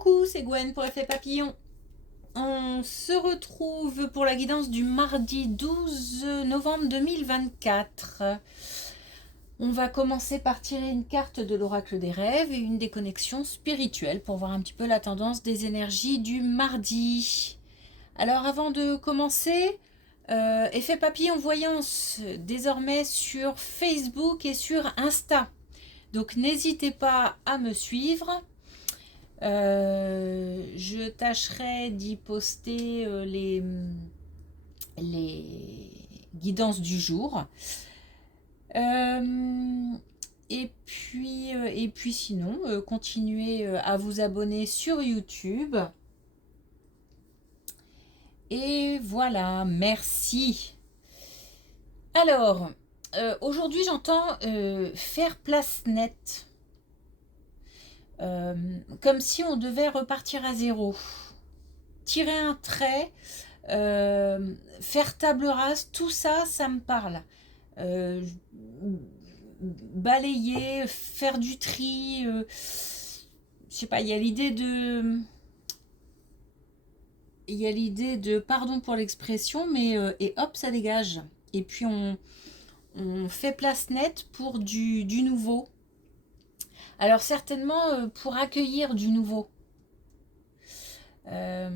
Coucou, c'est Gwen pour Effet Papillon. On se retrouve pour la guidance du mardi 12 novembre 2024. On va commencer par tirer une carte de l'oracle des rêves et une des connexions spirituelles pour voir un petit peu la tendance des énergies du mardi. Alors avant de commencer, Effet Papillon Voyance désormais sur Facebook et sur Insta. Donc n'hésitez pas à me suivre. Je tâcherai d'y poster les guidances du jour. Et puis sinon, continuez à vous abonner sur YouTube. Et voilà, merci. Alors, aujourd'hui j'entends faire place nette. Comme si on devait repartir à zéro. Tirer un trait, faire table rase, tout ça, ça me parle. Balayer, faire du tri, je sais pas, il y a l'idée de, pardon pour l'expression, mais et hop, ça dégage. Et puis on fait place nette pour du nouveau. Alors certainement pour accueillir du nouveau. Je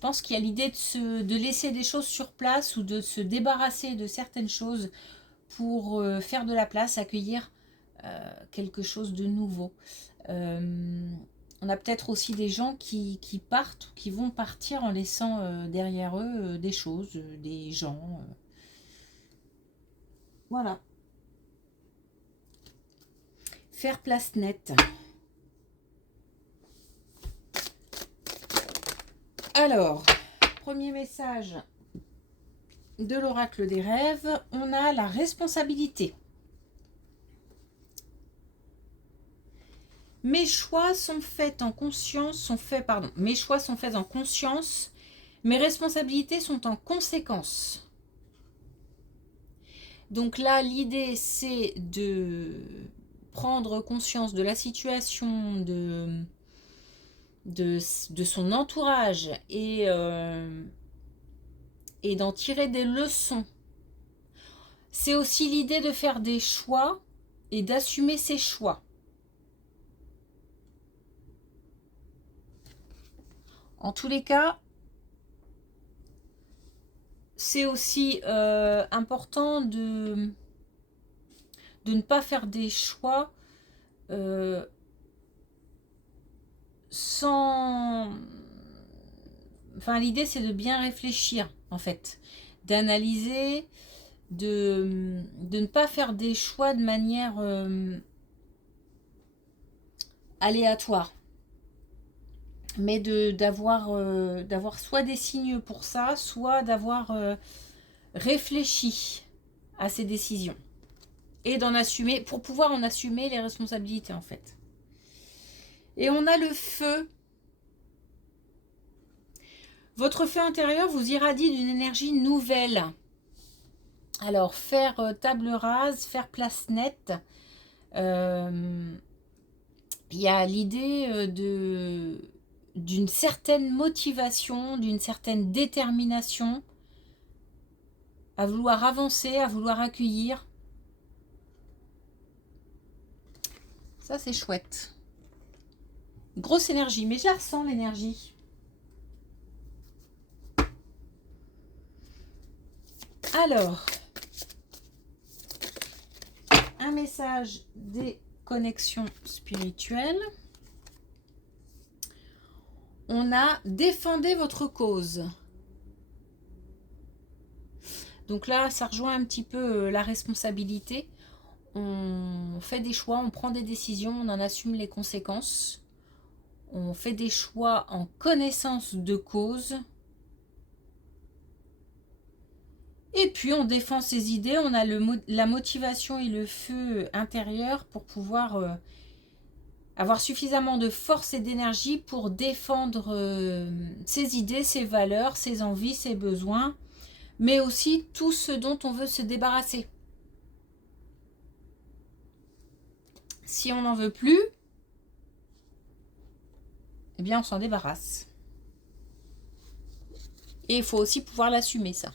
pense qu'il y a l'idée de laisser des choses sur place ou de se débarrasser de certaines choses pour faire de la place, accueillir quelque chose de nouveau. On a peut-être aussi des gens qui partent ou qui vont partir en laissant derrière eux des choses, des gens. Voilà. Faire place nette. Alors, premier message de l'oracle des rêves, on a la responsabilité. Mes choix sont faits en conscience, mes choix sont faits en conscience, mes responsabilités sont en conséquence. Donc là, l'idée, c'est de prendre conscience de la situation, de son entourage et d'en tirer des leçons. C'est aussi l'idée de faire des choix et d'assumer ses choix. En tous les cas, c'est aussi important de ne pas faire des choix sans... Enfin, l'idée, c'est de bien réfléchir, en fait. D'analyser, de ne pas faire des choix de manière aléatoire. Mais d'avoir soit des signes pour ça, soit d'avoir réfléchi à ses décisions. Et d'en assumer, pour pouvoir en assumer les responsabilités, en fait. Et on a le feu. Votre feu intérieur vous irradie d'une énergie nouvelle. Alors, faire table rase, faire place nette. Il y a l'idée d'une certaine motivation, d'une certaine détermination à vouloir avancer, à vouloir accueillir. Ça, c'est chouette. Grosse énergie, mais je la ressens, l'énergie. Alors, un message des connexions spirituelles. On a défendez votre cause. Donc là, ça rejoint un petit peu la responsabilité. On fait des choix, on prend des décisions, on en assume les conséquences. On fait des choix en connaissance de cause. Et puis on défend ses idées, on a la motivation et le feu intérieur pour pouvoir avoir suffisamment de force et d'énergie pour défendre ses idées, ses valeurs, ses envies, ses besoins, mais aussi tout ce dont on veut se débarrasser. Si on n'en veut plus, eh bien on s'en débarrasse. Et il faut aussi pouvoir l'assumer, ça.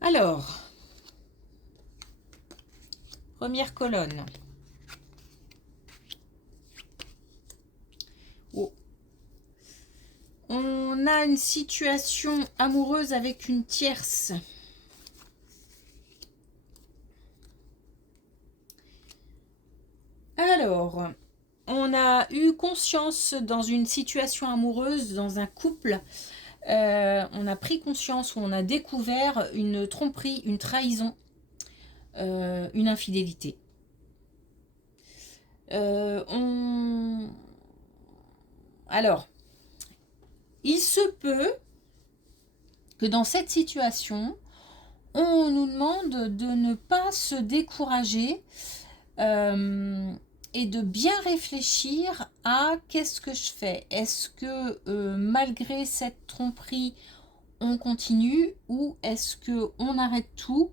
Alors, première colonne. Oh. On a une situation amoureuse avec une tierce. Alors, on a eu conscience dans une situation amoureuse, dans un couple, on a pris conscience ou on a découvert une tromperie, une trahison, une infidélité. Alors, il se peut que dans cette situation, on nous demande de ne pas se décourager et de bien réfléchir à qu'est-ce que je fais. Est-ce que malgré cette tromperie, on continue ou est-ce qu'on arrête tout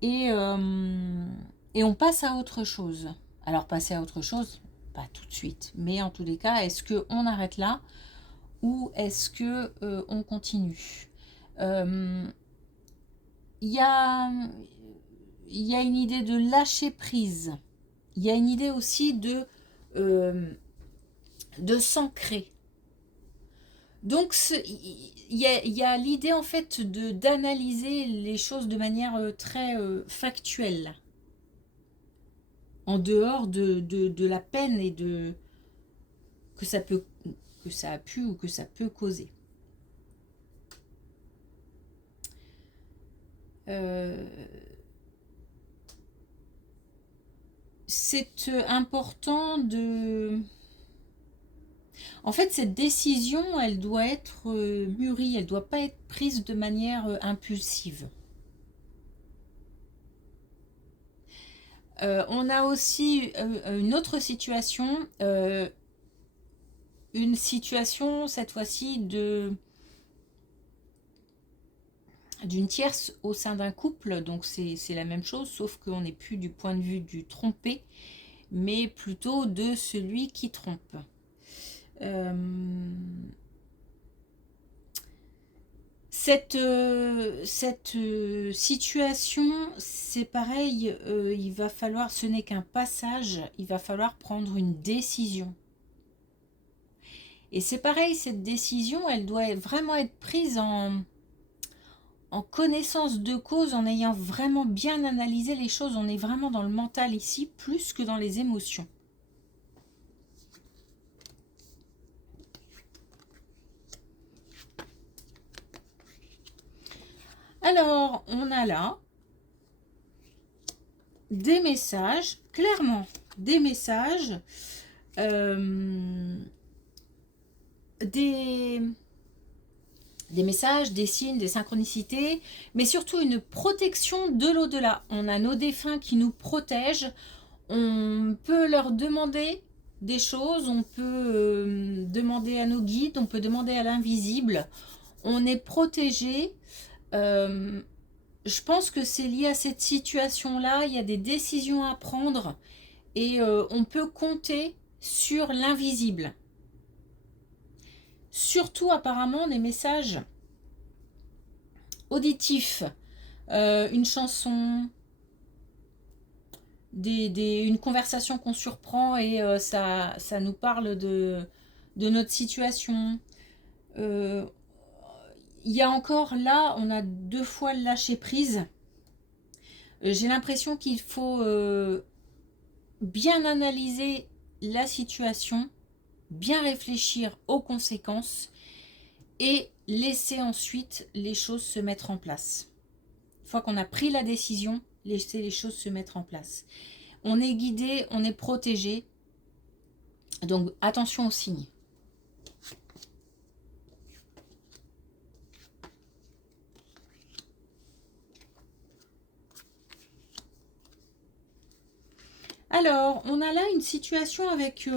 et on passe à autre chose? Alors passer à autre chose, pas tout de suite, mais en tous les cas, est-ce qu'on arrête là ou est-ce que on continue? Il y a une idée de lâcher prise. Il y a une idée aussi de s'ancrer. Donc, il y a l'idée en fait d'analyser les choses de manière très factuelle, en dehors de la peine et de que ça a pu ou que ça peut causer. C'est important de... En fait, cette décision, elle doit être mûrie, elle ne doit pas être prise de manière impulsive. On a aussi une autre situation, une situation cette fois-ci d'une tierce au sein d'un couple, donc c'est la même chose, sauf qu'on n'est plus du point de vue du trompé, mais plutôt de celui qui trompe. Cette situation, c'est pareil, il va falloir, ce n'est qu'un passage, il va falloir prendre une décision. Et c'est pareil, cette décision, elle doit vraiment être prise en connaissance de cause, en ayant vraiment bien analysé les choses. On est vraiment dans le mental ici, plus que dans les émotions. Alors, on a là des messages, clairement, des messages, des messages, des signes, des synchronicités, mais surtout une protection de l'au-delà. On a nos défunts qui nous protègent, on peut leur demander des choses, on peut demander à nos guides, on peut demander à l'invisible, on est protégé. Je pense que c'est lié à cette situation-là, il y a des décisions à prendre et on peut compter sur l'invisible. Surtout apparemment des messages auditifs, une chanson, une conversation qu'on surprend et ça nous parle de notre situation. Il y a encore là, on a 2 fois le lâcher prise. J'ai l'impression qu'il faut bien analyser la situation, bien réfléchir aux conséquences et laisser ensuite les choses se mettre en place. Une fois qu'on a pris la décision, laisser les choses se mettre en place. On est guidé, on est protégé. Donc attention aux signes. Alors, on a là une situation avec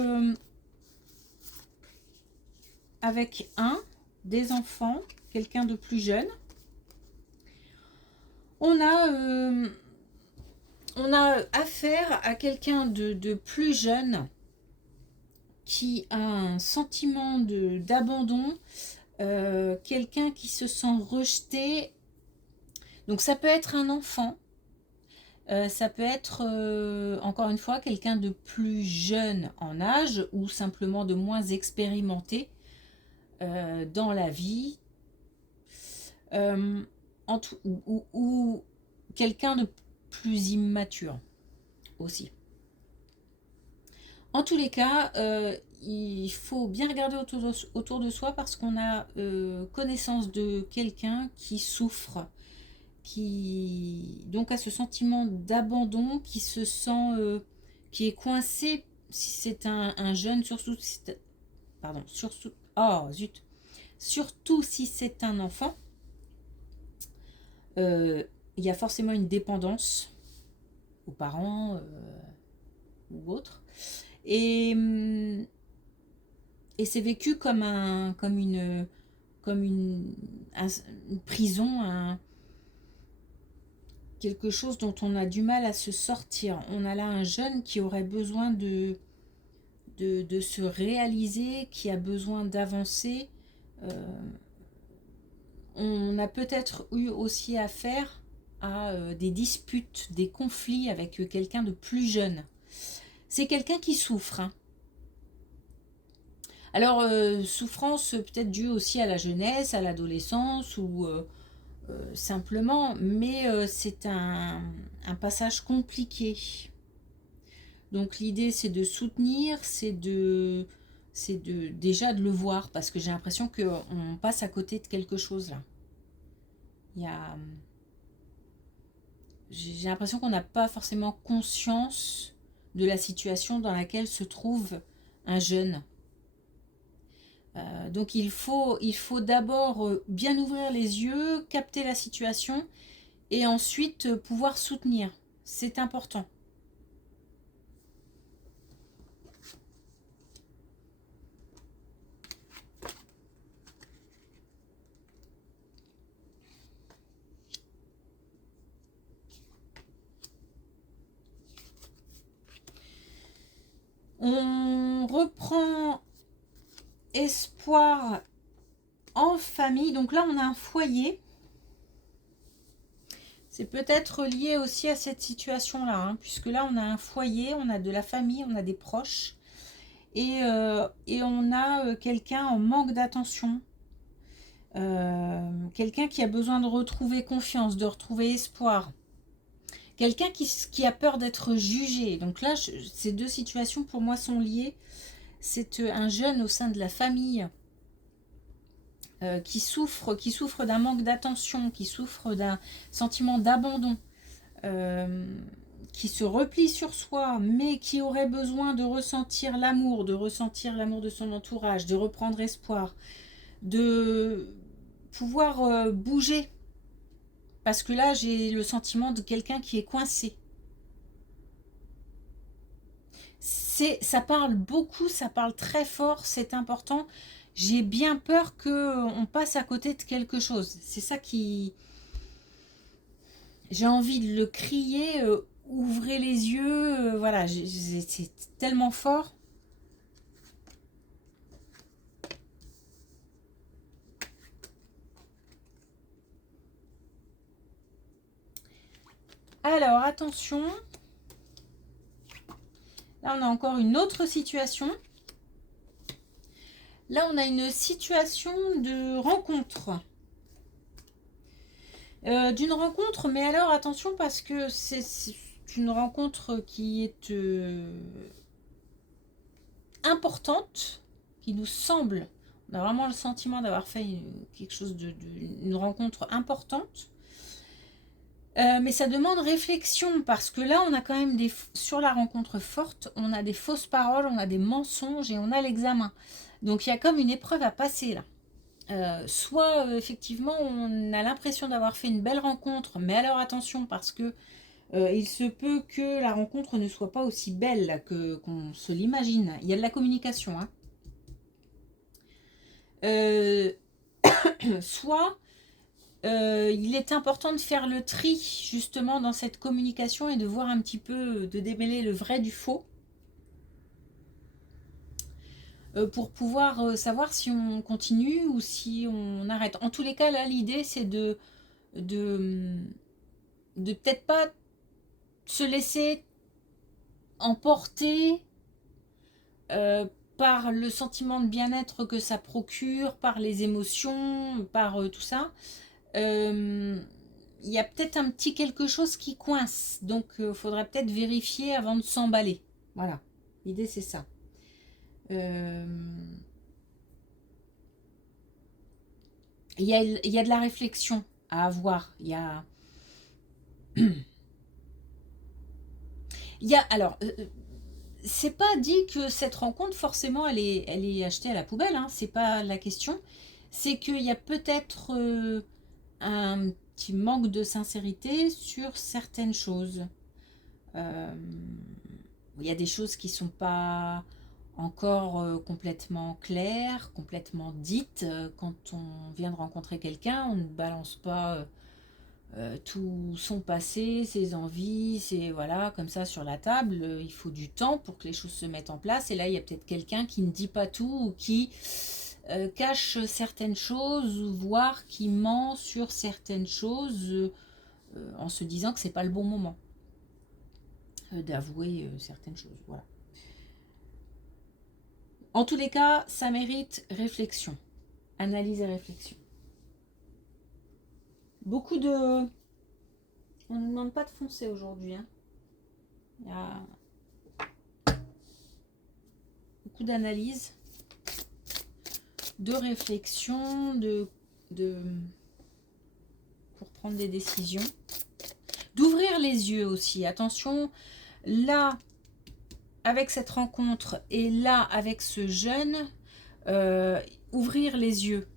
des enfants, quelqu'un de plus jeune. On a affaire à quelqu'un de plus jeune qui a un sentiment d'abandon, quelqu'un qui se sent rejeté. Donc ça peut être un enfant, ça peut être encore une fois quelqu'un de plus jeune en âge ou simplement de moins expérimenté dans la vie, ou quelqu'un de plus immature aussi. En tous les cas, il faut bien regarder autour de soi parce qu'on a connaissance de quelqu'un qui souffre, qui donc a ce sentiment d'abandon, qui se sent, qui est coincé si c'est un jeune, surtout si c'est, pardon, oh zut, surtout si c'est un enfant, il y a forcément une dépendance aux parents ou autres. Et c'est vécu comme une prison, quelque chose dont on a du mal à se sortir. On a là un jeune qui aurait besoin de se réaliser, qui a besoin d'avancer. On a peut-être eu aussi affaire à des disputes, des conflits avec quelqu'un de plus jeune. C'est quelqu'un qui souffre, hein. Alors, souffrance peut-être due aussi à la jeunesse, à l'adolescence ou simplement, mais c'est un passage compliqué. Donc l'idée c'est de soutenir, c'est déjà de le voir parce que j'ai l'impression qu'on passe à côté de quelque chose là. J'ai l'impression qu'on n'a pas forcément conscience de la situation dans laquelle se trouve un jeune. Donc il faut d'abord bien ouvrir les yeux, capter la situation et ensuite pouvoir soutenir. C'est important. On reprend espoir en famille. Donc là, on a un foyer. C'est peut-être lié aussi à cette situation-là, hein, puisque là, on a un foyer, on a de la famille, on a des proches. Et on a quelqu'un en manque d'attention. Quelqu'un qui a besoin de retrouver confiance, de retrouver espoir. Quelqu'un qui a peur d'être jugé. Donc là, ces deux situations pour moi sont liées. C'est un jeune au sein de la famille qui souffre d'un manque d'attention, qui souffre d'un sentiment d'abandon, qui se replie sur soi, mais qui aurait besoin de ressentir l'amour de son entourage, de reprendre espoir, de pouvoir bouger. Parce que là, j'ai le sentiment de quelqu'un qui est coincé. Ça parle beaucoup, ça parle très fort, c'est important. J'ai bien peur qu'on passe à côté de quelque chose. C'est ça qui... J'ai envie de le crier, ouvrez les yeux, voilà, c'est tellement fort. Alors, attention. Là, on a encore une autre situation. Là, on a une situation de rencontre. D'une rencontre, mais alors attention parce que c'est une rencontre qui est importante, qui nous semble, on a vraiment le sentiment d'avoir fait quelque chose une rencontre importante. Mais ça demande réflexion parce que là on a quand même sur la rencontre forte, on a des fausses paroles, on a des mensonges et on a l'examen. Donc il y a comme une épreuve à passer là. Soit effectivement on a l'impression d'avoir fait une belle rencontre, mais alors attention parce que il se peut que la rencontre ne soit pas aussi belle qu'on se l'imagine. Il y a de la communication, hein. Soit il est important de faire le tri justement dans cette communication et de voir un petit peu, de démêler le vrai du faux. pour pouvoir savoir si on continue ou si on arrête. En tous les cas, là, l'idée, c'est de peut-être pas se laisser emporter par le sentiment de bien-être que ça procure, par les émotions, par tout ça. Il y a peut-être un petit quelque chose qui coince, donc il faudrait peut-être vérifier avant de s'emballer. Voilà, l'idée c'est ça. Il y a de la réflexion à avoir. Il y a alors, c'est pas dit que cette rencontre forcément elle est achetée à la poubelle, hein, c'est pas la question. C'est qu'il y a peut-être un petit manque de sincérité sur certaines choses. Il y a des choses qui sont pas encore complètement claires, complètement dites. Quand on vient de rencontrer quelqu'un, on ne balance pas tout son passé, ses envies, voilà, comme ça sur la table. Il faut du temps pour que les choses se mettent en place. Et là, il y a peut-être quelqu'un qui ne dit pas tout ou qui cache certaines choses, voire qui ment sur certaines choses en se disant que c'est pas le bon moment d'avouer certaines choses. Voilà. En tous les cas, ça mérite réflexion, analyse et réflexion. Beaucoup de... On ne nous demande pas de foncer aujourd'hui. Hein. Il y a beaucoup d'analyse, de réflexion, pour prendre des décisions. D'ouvrir les yeux aussi. Attention, là, avec cette rencontre et là, avec ce jeune, ouvrir les yeux.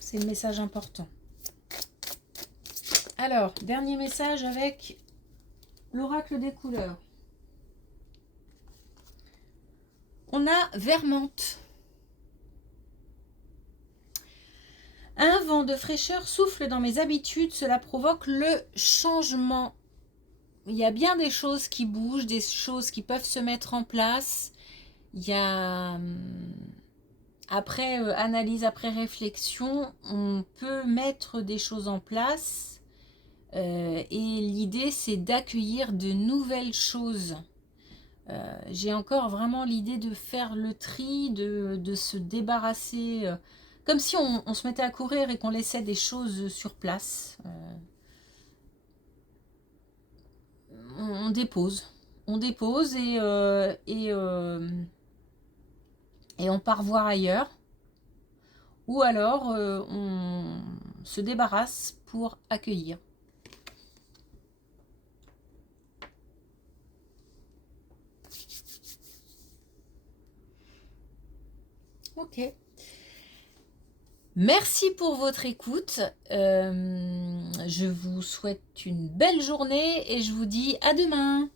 C'est le message important. Alors, dernier message avec l'oracle des couleurs. On a Vermante. Un vent de fraîcheur souffle dans mes habitudes, cela provoque le changement. Il y a bien des choses qui bougent, des choses qui peuvent se mettre en place. Il y a... Après analyse, après réflexion, on peut mettre des choses en place. Et l'idée, c'est d'accueillir de nouvelles choses. J'ai encore vraiment l'idée de faire le tri, de se débarrasser, comme si on se mettait à courir et qu'on laissait des choses sur place. On dépose et on part voir ailleurs. Ou alors on se débarrasse pour accueillir. Ok. Merci pour votre écoute. Je vous souhaite une belle journée et je vous dis à demain.